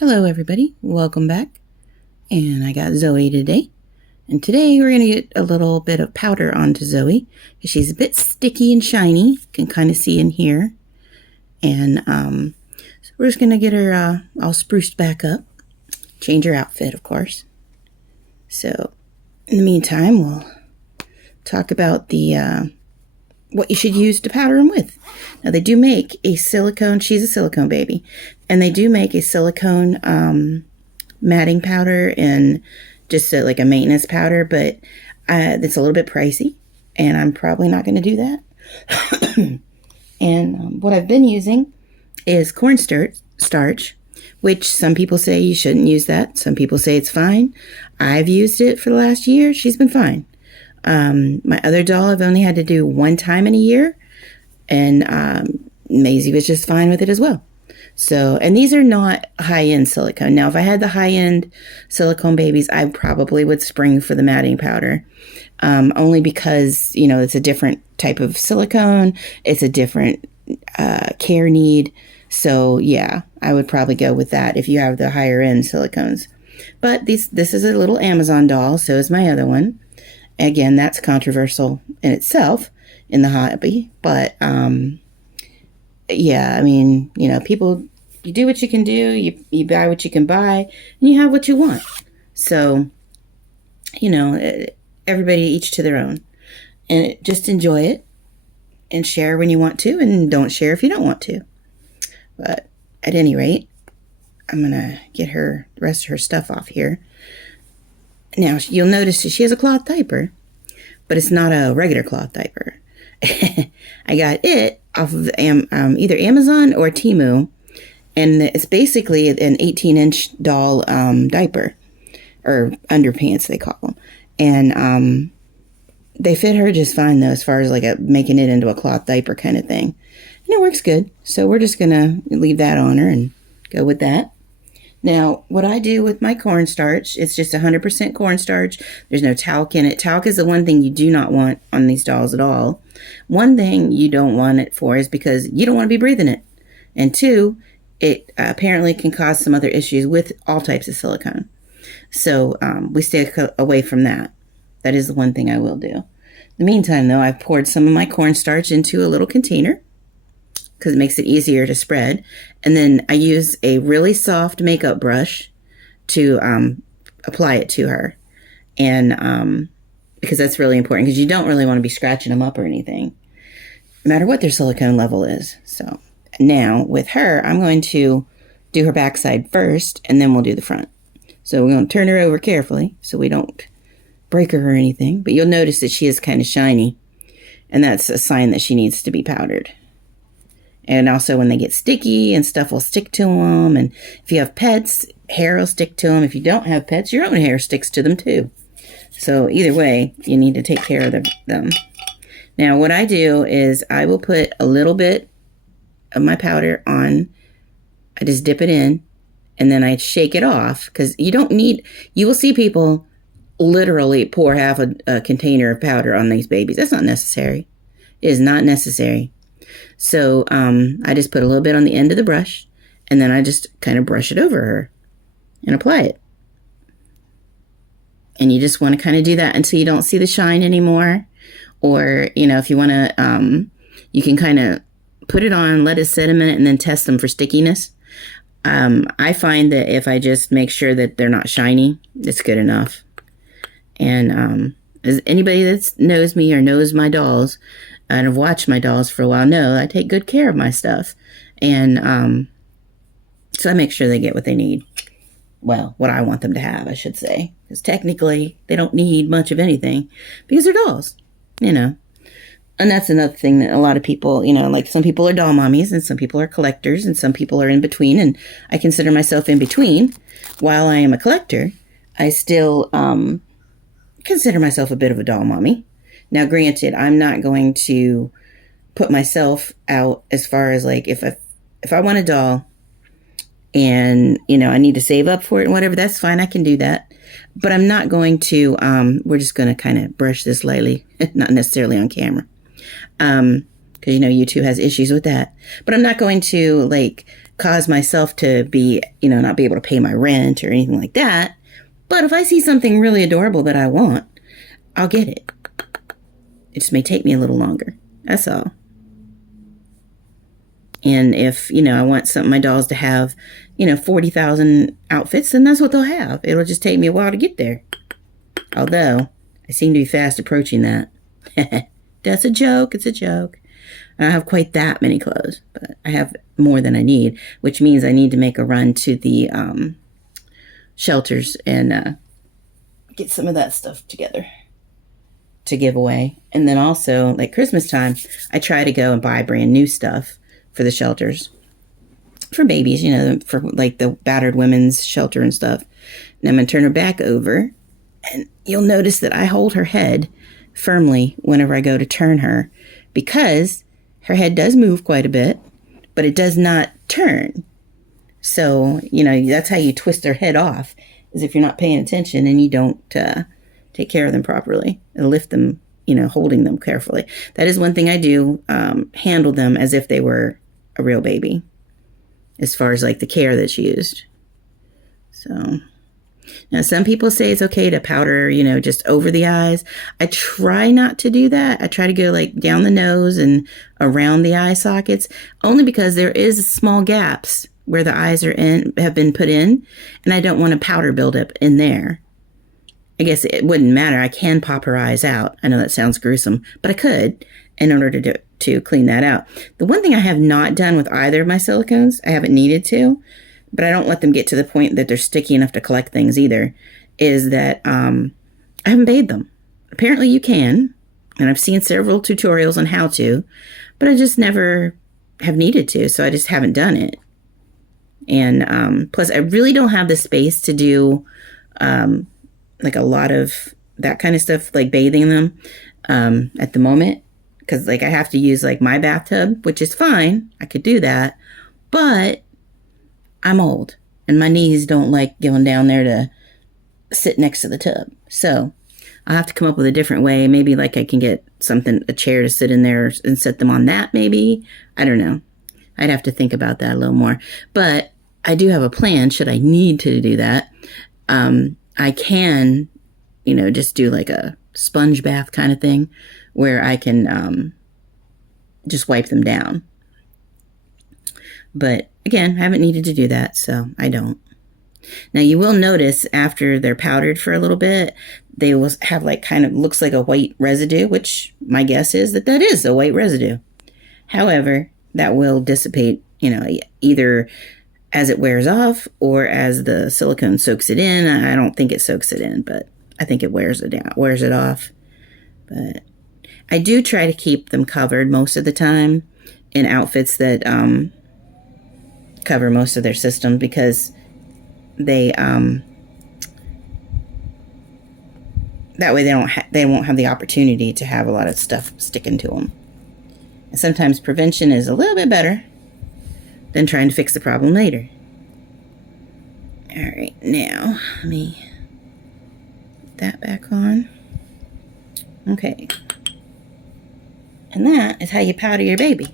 Hello everybody, welcome back. And I got Zoey today. And today we're going to get a little bit of powder onto Zoey, because she's a bit sticky and shiny. You can kind of see in here. And so we're just going to get her all spruced back up. Change her outfit, of course. So in the meantime, we'll talk about the what you should use to powder them with. Now, they do make a silicone. She's a silicone baby. And they do make a silicone matting powder and just like a maintenance powder. But it's a little bit pricey. And I'm probably not going to do that. And what I've been using is cornstarch, which some people say you shouldn't use that. Some people say it's fine. I've used it for the last year. She's been fine. My other doll I've only had to do one time in a year, and Maisie was just fine with it as well. So, and these are not high-end silicone. Now, if I had the high-end silicone babies, I probably would spring for the matting powder, only because, you know, it's a different type of silicone. It's a different care need. So, yeah, I would probably go with that if you have the higher-end silicones. But this is a little Amazon doll, so is my other one. Again, that's controversial in itself in the hobby, but yeah, I mean, you know, people, you do what you can do, you buy what you can buy, and you have what you want. So, you know, everybody each to their own, and just enjoy it and share when you want to, and don't share if you don't want to. But at any rate, I'm gonna get the rest of her stuff off here. Now, you'll notice that she has a cloth diaper, but it's not a regular cloth diaper. I got it off of either Amazon or Temu, and it's basically an 18-inch doll diaper, or underpants they call them. And they fit her just fine, though, as far as like making it into a cloth diaper kind of thing. And it works good, so we're just going to leave that on her and go with that. Now, what I do with my cornstarch, it's just 100% cornstarch. There's no talc in it. Talc is the one thing you do not want on these dolls at all. One thing you don't want it for is because you don't want to be breathing it. And two, it apparently can cause some other issues with all types of silicone. So we stay away from that. That is the one thing I will do. In the meantime, though, I've poured some of my cornstarch into a little container, because it makes it easier to spread. And then I use a really soft makeup brush to apply it to her. And because that's really important, because you don't really want to be scratching them up or anything, no matter what their silicone level is. So now with her, I'm going to do her backside first, and then we'll do the front. So we're going to turn her over carefully so we don't break her or anything. But you'll notice that she is kind of shiny, and that's a sign that she needs to be powdered. And also when they get sticky and stuff will stick to them. And if you have pets, hair will stick to them. If you don't have pets, your own hair sticks to them too. So either way, you need to take care of them. Now what I do is I will put a little bit of my powder on. I just dip it in and then I shake it off, because you will see people literally pour half a container of powder on these babies. That's not necessary. It is not necessary. So I just put a little bit on the end of the brush, and then I just kind of brush it over her and apply it. And you just want to kind of do that until you don't see the shine anymore. Or, you know, if you want to, you can kind of put it on, let it sit a minute, and then test them for stickiness. I find that if I just make sure that they're not shiny, it's good enough. And as anybody that knows me or knows my dolls, and have watched my dolls for a while, know I take good care of my stuff. And so I make sure they get what they need. Well, what I want them to have, I should say. Because technically, they don't need much of anything, because they're dolls, you know. And that's another thing that a lot of people, you know, like some people are doll mommies, and some people are collectors, and some people are in between. And I consider myself in between. While I am a collector, I still consider myself a bit of a doll mommy. Now, granted, I'm not going to put myself out as far as like if I want a doll and, you know, I need to save up for it and whatever, that's fine. I can do that. But I'm not going to, we're just going to kind of brush this lightly, not necessarily on camera. Because, you know, YouTube has issues with that. But I'm not going to like cause myself to be, not be able to pay my rent or anything like that. But if I see something really adorable that I want, I'll get it. It just may take me a little longer. That's all. And if, I want my dolls to have, 40,000 outfits, then that's what they'll have. It'll just take me a while to get there. Although, I seem to be fast approaching that. That's a joke. It's a joke. I don't have quite that many clothes, but I have more than I need, which means I need to make a run to the shelters and get some of that stuff together to give away. And then also, like Christmas time, I try to go and buy brand new stuff for the shelters. For babies, for like the battered women's shelter and stuff. And I'm going to turn her back over, and you'll notice that I hold her head firmly whenever I go to turn her, because her head does move quite a bit, but it does not turn. So, that's how you twist their head off, is if you're not paying attention and you don't take care of them properly and lift them, holding them carefully. That is one thing I do, handle them as if they were a real baby, as far as like the care that's used. So now some people say it's okay to powder, just over the eyes. I try not to do that. I try to go like down the nose and around the eye sockets, only because there is small gaps where the eyes have been put in, and I don't want a powder buildup in there. I guess it wouldn't matter. I can pop her eyes out. I know that sounds gruesome, but I could in order to clean that out. The one thing I have not done with either of my silicones, I haven't needed to, but I don't let them get to the point that they're sticky enough to collect things either, is that I haven't bathed them. Apparently you can, and I've seen several tutorials on how to, but I just never have needed to, so I just haven't done it. And plus, I really don't have the space to do like a lot of that kind of stuff, like bathing them at the moment, because like I have to use like my bathtub, which is fine. I could do that, but I'm old and my knees don't like going down there to sit next to the tub. So I'll have to come up with a different way. Maybe like I can get a chair to sit in there and set them on that maybe. I don't know. I'd have to think about that a little more. But I do have a plan should I need to do that. I can, just do like a sponge bath kind of thing where I can just wipe them down. But again, I haven't needed to do that, so I don't. Now you will notice after they're powdered for a little bit, they will have like kind of looks like a white residue, which my guess is that is a white residue. However, that will dissipate, either as it wears off or as the silicone soaks it in. I don't think it soaks it in, but I think it wears it off. But I do try to keep them covered most of the time in outfits that cover most of their system, because they that way they won't have the opportunity to have a lot of stuff sticking to them. And sometimes prevention is a little bit better than trying to fix the problem later. All right, now let me put that back on. Okay. And that is how you powder your baby.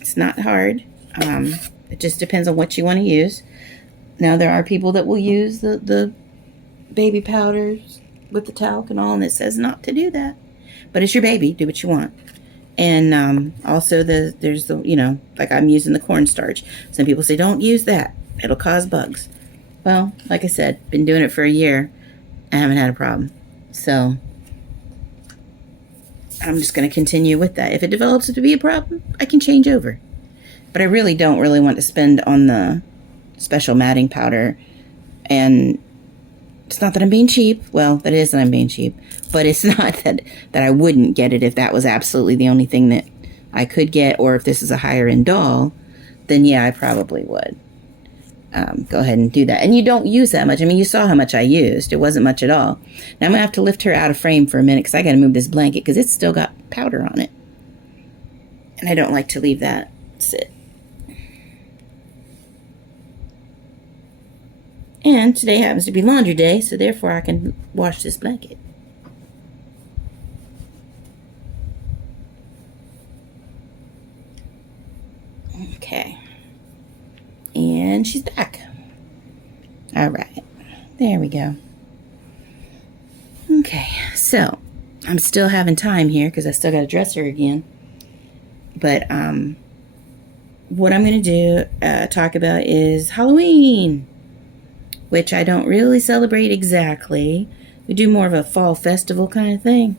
It's not hard. It just depends on what you want to use. Now, there are people that will use the baby powders with the talc and all, and it says not to do that. But it's your baby. Do what you want. And also, there's the, like I'm using the cornstarch. Some people say, don't use that. It'll cause bugs. Well, like I said, been doing it for a year. I haven't had a problem. So I'm just going to continue with that. If it develops to be a problem, I can change over. But I really don't want to spend on the special matting powder. And it's not that I'm being cheap. Well, that is that I'm being cheap. But it's not that I wouldn't get it if that was absolutely the only thing that I could get. Or if this is a higher end doll, then yeah, I probably would go ahead and do that. And you don't use that much. I mean, you saw how much I used. It wasn't much at all. Now I'm going to have to lift her out of frame for a minute because I got to move this blanket because it's still got powder on it. And I don't like to leave that sit. And today happens to be laundry day, so therefore I can wash this blanket. Okay. And she's back. All right. There we go. Okay, so I'm still having time here because I still got to dress her again. But what I'm going to do, talk about is Halloween, which I don't really celebrate exactly. We do more of a fall festival kind of thing.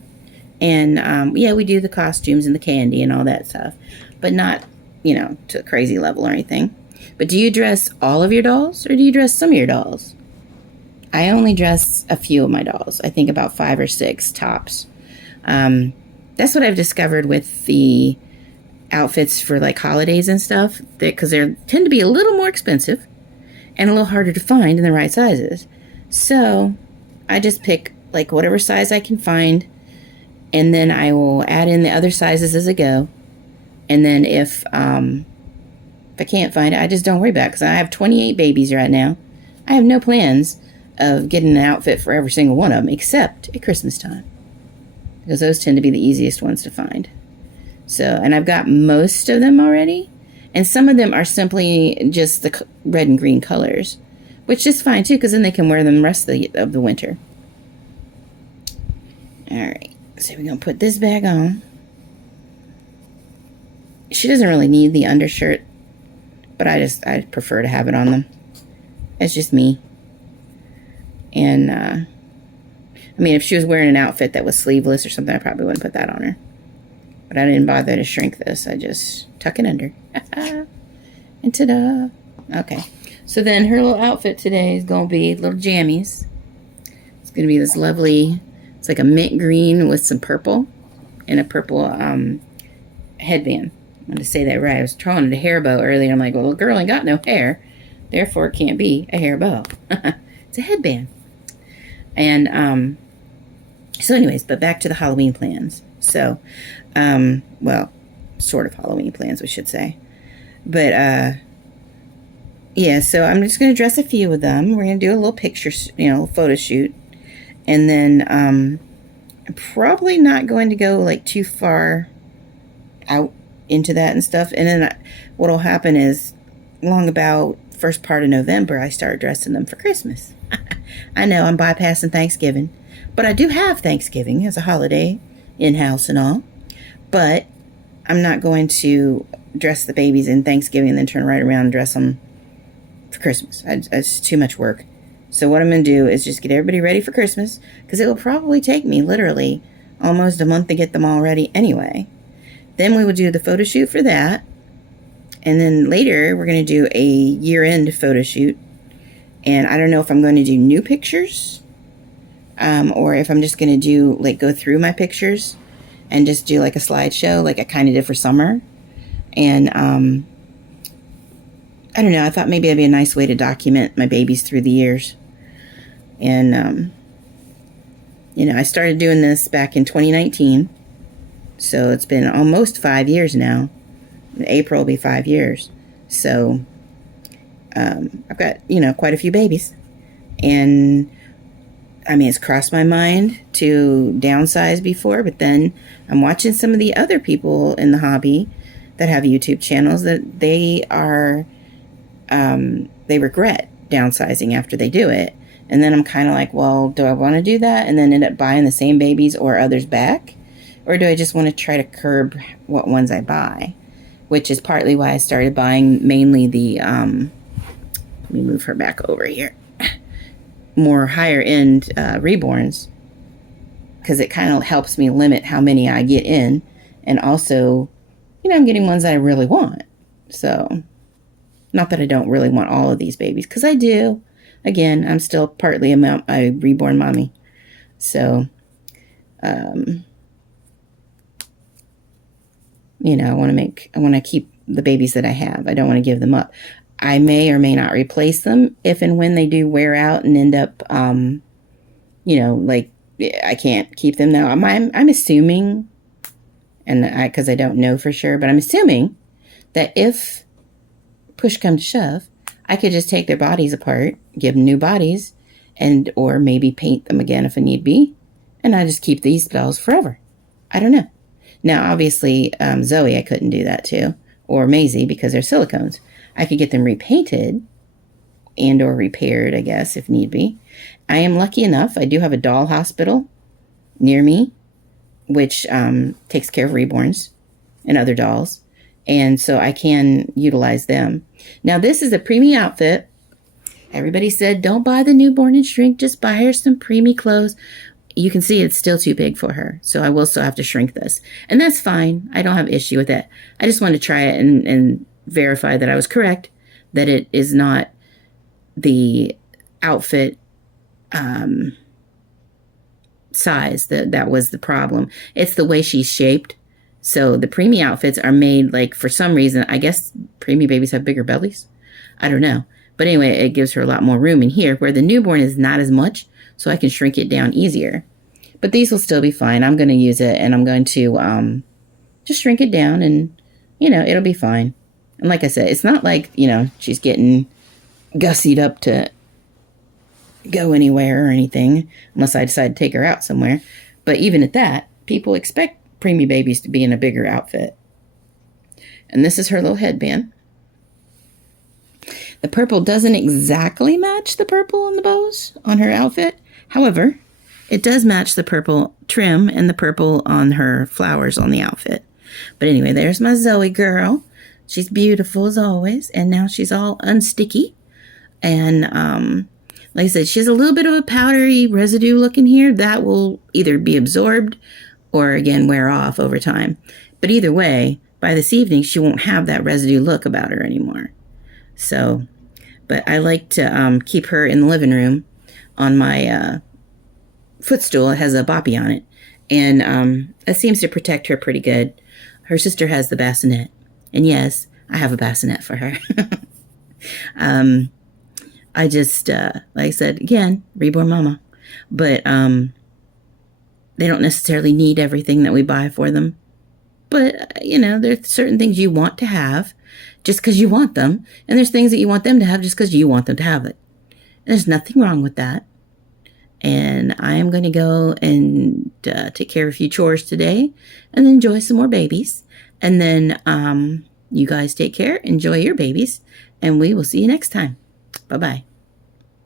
And yeah, we do the costumes and the candy and all that stuff, but not, to a crazy level or anything. But do you dress all of your dolls or do you dress some of your dolls? I only dress a few of my dolls. I think about 5 or 6 tops. That's what I've discovered with the outfits for like holidays and stuff, because they tend to be a little more expensive and a little harder to find in the right sizes. So I just pick like whatever size I can find, and then I will add in the other sizes as I go. And then if I can't find it, I just don't worry about it, because I have 28 babies right now. I have no plans of getting an outfit for every single one of them, except at Christmas time, because those tend to be the easiest ones to find. So, and I've got most of them already, and some of them are simply just the red and green colors, which is fine too, because then they can wear them the rest of the winter. All right, so we're going to put this bag on. She doesn't really need the undershirt, but I prefer to have it on them. It's just me. And, I mean, if she was wearing an outfit that was sleeveless or something, I probably wouldn't put that on her. But I didn't bother to shrink this. I just tuck it under. And ta-da. Okay. So then her little outfit today is going to be little jammies. It's going to be this lovely, it's like a mint green with some purple and a purple headband. I'm going to say that right. I was drawing it a hair bow earlier. I'm like, well, the girl ain't got no hair. Therefore, it can't be a hair bow. It's a headband. And, so anyways, but back to the Halloween plans. So, well, sort of Halloween plans, we should say. But, yeah, so I'm just going to dress a few of them. We're going to do a little picture, photo shoot. And then, I'm probably not going to go, like, too far out into that and stuff. And then what'll happen is, along about first part of November, I start dressing them for Christmas. I know I'm bypassing Thanksgiving, but I do have Thanksgiving as a holiday in-house and all. But I'm not going to dress the babies in Thanksgiving and then turn right around and dress them for Christmas. It's too much work. So what I'm going to do is just get everybody ready for Christmas, because it will probably take me literally almost a month to get them all ready anyway. Then we will do the photo shoot for that. And then later we're going to do a year-end photo shoot. And I don't know if I'm going to do new pictures, or if I'm just going to do, like, go through my pictures and just do, like, a slideshow, like I kind of did for summer. And, I don't know, I thought maybe it'd be a nice way to document my babies through the years. And, I started doing this back in 2019. So it's been almost 5 years now. In April will be 5 years. So, I've got, quite a few babies. And, I mean, it's crossed my mind to downsize before, but then I'm watching some of the other people in the hobby that have YouTube channels that they regret downsizing after they do it. And then I'm kind of like, well, do I want to do that? And then end up buying the same babies or others back? Or do I just want to try to curb what ones I buy? Which is partly why I started buying mainly the, let me move her back over here, more higher end reborns, because it kind of helps me limit how many I get in. And also, I'm getting ones that I really want. So, not that I don't really want all of these babies, because I do. Again, I'm still partly a reborn mommy. So, I want to keep the babies that I have. I don't want to give them up. I may or may not replace them if and when they do wear out and end up, like I can't keep them now. I'm assuming, and because I don't know for sure, but I'm assuming that if push comes to shove, I could just take their bodies apart, give them new bodies, or maybe paint them again if I need be, and I just keep these dolls forever. I don't know. Now, obviously, Zoey, I couldn't do that to, or Maisie, because they're silicones. I could get them repainted, and or repaired, I guess, if need be. I am lucky enough. I do have a doll hospital near me, which takes care of reborns and other dolls. And so I can utilize them. Now, this is a preemie outfit. Everybody said, don't buy the newborn and shrink. Just buy her some preemie clothes. You can see it's still too big for her. So I will still have to shrink this. And that's fine. I don't have issue with it. I just want to try it and verify that I was correct, that it is not the outfit size that was the problem. It's the way she's shaped. So the preemie outfits are made like, for some reason, I guess preemie babies have bigger bellies. I don't know. But anyway, it gives her a lot more room in here, where the newborn is not as much, so I can shrink it down easier. But these will still be fine. I'm going to use it, and I'm going to just shrink it down, and, it'll be fine. And like I said, it's not like, she's getting gussied up to go anywhere or anything, unless I decide to take her out somewhere. But even at that, people expect preemie babies to be in a bigger outfit. And this is her little headband. The purple doesn't exactly match the purple on the bows on her outfit. However, it does match the purple trim and the purple on her flowers on the outfit. But anyway, there's my Zoey girl. She's beautiful as always. And now she's all unsticky. And like I said, she has a little bit of a powdery residue look in here. That will either be absorbed or, again, wear off over time. But either way, by this evening, she won't have that residue look about her anymore. So, but I like to keep her in the living room on my footstool. It has a boppy on it. And it seems to protect her pretty good. Her sister has the bassinet. And yes, I have a bassinet for her. I just, like I said, again, reborn mama. But they don't necessarily need everything that we buy for them. But, there's certain things you want to have just because you want them. And there's things that you want them to have just because you want them to have it. And there's nothing wrong with that. And I am going to go and take care of a few chores today and enjoy some more babies. And then you guys take care, enjoy your babies, and we will see you next time. Bye-bye.